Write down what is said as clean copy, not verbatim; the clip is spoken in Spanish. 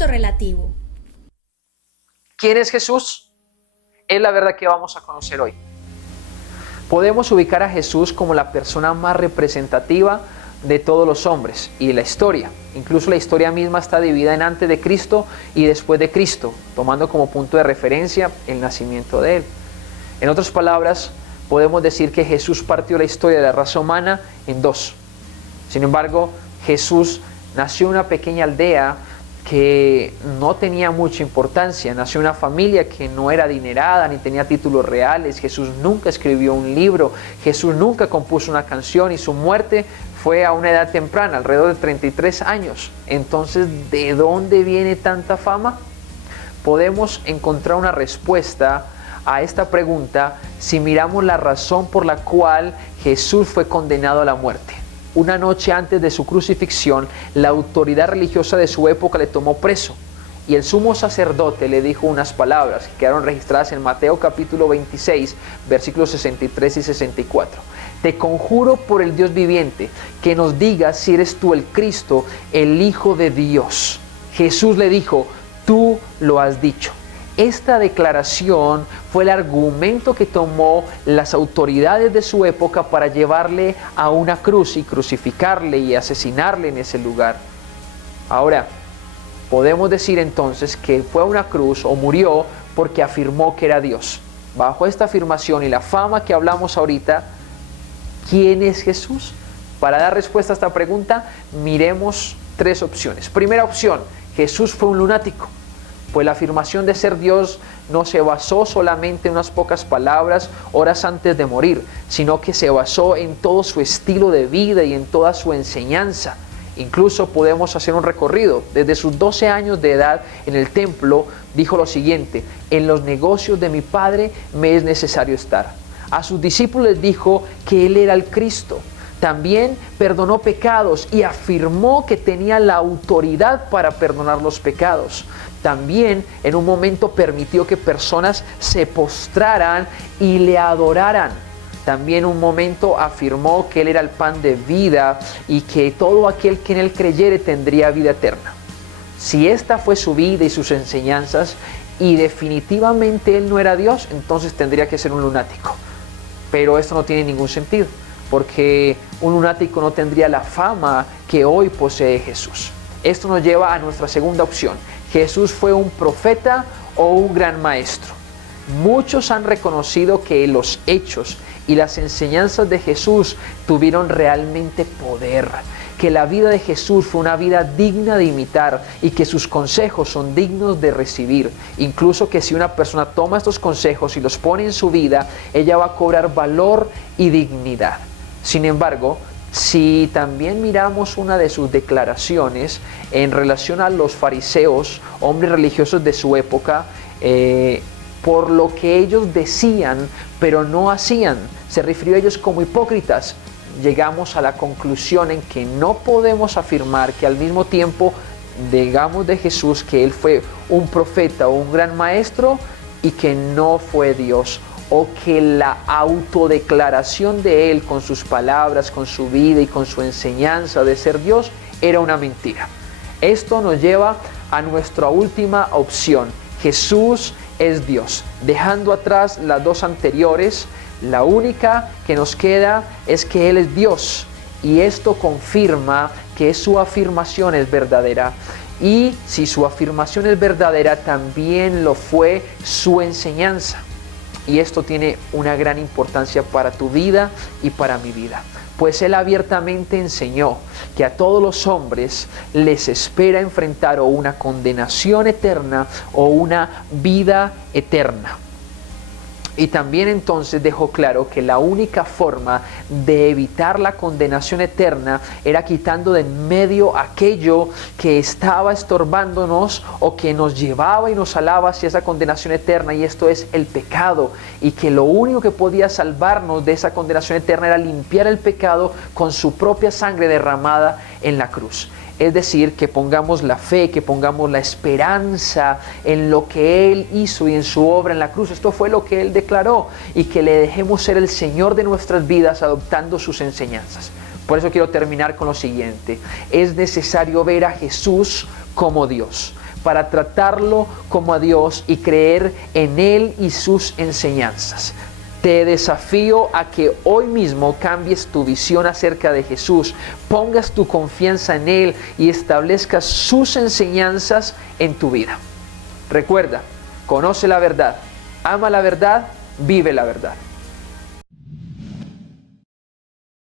Punto Relativo. ¿Quién es Jesús? Es la verdad que vamos a conocer hoy. Podemos ubicar a Jesús como la persona más representativa de todos los hombres y de la historia. Incluso la historia misma está dividida en antes de Cristo y después de Cristo, tomando como punto de referencia el nacimiento de Él. En otras palabras, podemos decir que Jesús partió la historia de la raza humana en dos. Sin embargo, Jesús nació en una pequeña aldea que no tenía mucha importancia. Nació en una familia que no era adinerada ni tenía títulos reales. Jesús nunca escribió un libro. Jesús nunca compuso una canción y su muerte fue a una edad temprana, alrededor de 33 años. Entonces, ¿de dónde viene tanta fama? Podemos encontrar una respuesta a esta pregunta si miramos la razón por la cual Jesús fue condenado a la muerte. Una noche antes de su crucifixión, la autoridad religiosa de su época le tomó preso y el sumo sacerdote le dijo unas palabras que quedaron registradas en Mateo capítulo 26, versículos 63 y 64. Te conjuro por el Dios viviente que nos digas si eres tú el Cristo, el Hijo de Dios. Jesús le dijo, tú lo has dicho. Esta declaración fue el argumento que tomó las autoridades de su época para llevarle a una cruz y crucificarle y asesinarle en ese lugar. Ahora, podemos decir entonces que fue a una cruz o murió porque afirmó que era Dios. Bajo esta afirmación y la fama que hablamos ahorita, ¿quién es Jesús? Para dar respuesta a esta pregunta, miremos tres opciones. Primera opción, Jesús fue un lunático. Pues la afirmación de ser Dios no se basó solamente en unas pocas palabras horas antes de morir, sino que se basó en todo su estilo de vida y en toda su enseñanza. Incluso podemos hacer un recorrido. Desde sus 12 años de edad en el templo dijo lo siguiente: en los negocios de mi Padre me es necesario estar. A sus discípulos les dijo que Él era el Cristo. También perdonó pecados y afirmó que tenía la autoridad para perdonar los pecados. También en un momento permitió que personas se postraran y le adoraran. También en un momento afirmó que Él era el pan de vida y que todo aquel que en Él creyere tendría vida eterna. Si esta fue su vida y sus enseñanzas y definitivamente Él no era Dios, entonces tendría que ser un lunático. Pero esto no tiene ningún sentido, porque un lunático no tendría la fama que hoy posee Jesús. Esto nos lleva a nuestra segunda opción. ¿Jesús fue un profeta o un gran maestro? Muchos han reconocido que los hechos y las enseñanzas de Jesús tuvieron realmente poder, que la vida de Jesús fue una vida digna de imitar y que sus consejos son dignos de recibir. Incluso que si una persona toma estos consejos y los pone en su vida, ella va a cobrar valor y dignidad. Sin embargo, si también miramos una de sus declaraciones en relación a los fariseos, hombres religiosos de su época, por lo que ellos decían pero no hacían, se refirió a ellos como hipócritas, llegamos a la conclusión en que no podemos afirmar que al mismo tiempo digamos de Jesús que Él fue un profeta o un gran maestro y que no fue Dios, o que la autodeclaración de Él con sus palabras, con su vida y con su enseñanza de ser Dios era una mentira. Esto nos lleva a nuestra última opción. Jesús es Dios. Dejando atrás las dos anteriores, la única que nos queda es que Él es Dios. Y esto confirma que su afirmación es verdadera. Y si su afirmación es verdadera, también lo fue su enseñanza. Y esto tiene una gran importancia para tu vida y para mi vida. Pues Él abiertamente enseñó que a todos los hombres les espera enfrentar o una condenación eterna o una vida eterna. Y también entonces dejó claro que la única forma de evitar la condenación eterna era quitando de en medio aquello que estaba estorbándonos o que nos llevaba y nos alaba hacia esa condenación eterna, y esto es el pecado, y que lo único que podía salvarnos de esa condenación eterna era limpiar el pecado con su propia sangre derramada en la cruz. Es decir, que pongamos la fe, que pongamos la esperanza en lo que Él hizo y en su obra en la cruz. Esto fue lo que Él declaró, y que le dejemos ser el Señor de nuestras vidas adoptando sus enseñanzas. Por eso quiero terminar con lo siguiente. Es necesario ver a Jesús como Dios. para tratarlo como a Dios y creer en Él y sus enseñanzas. Te desafío a que hoy mismo cambies tu visión acerca de Jesús, pongas tu confianza en Él y establezcas sus enseñanzas en tu vida. Recuerda, conoce la verdad, ama la verdad, vive la verdad.